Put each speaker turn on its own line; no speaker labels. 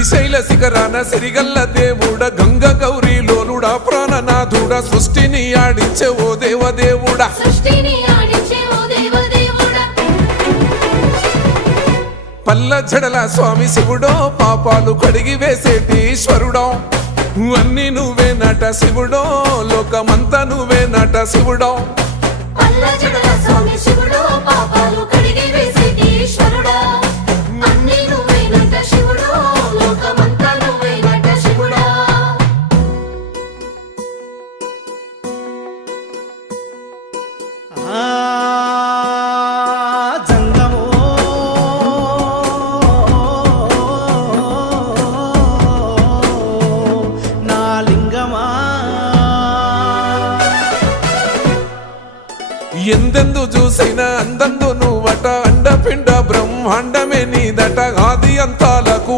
శ్రీశైల శిఖరాన సిరిగల్ల దేవుడ గంగ గౌరీ లోలుడా ప్రాణనాథుడ సృష్టిని ఆడించే ఓ దేవదేవుడా. పల్ల జడల స్వామి శివుడో పాపాలు కడిగి వేసేటి ఈశ్వరుడో. అన్ని నువ్వే నట శివుడో లోకమంతా నువ్వే నట శివుడో.
పల్ల జడల ఎందెందు చూసిన
అందందు నువ్వట అండపిండ బ్రహ్మాండమే
నీదట గాది అంతా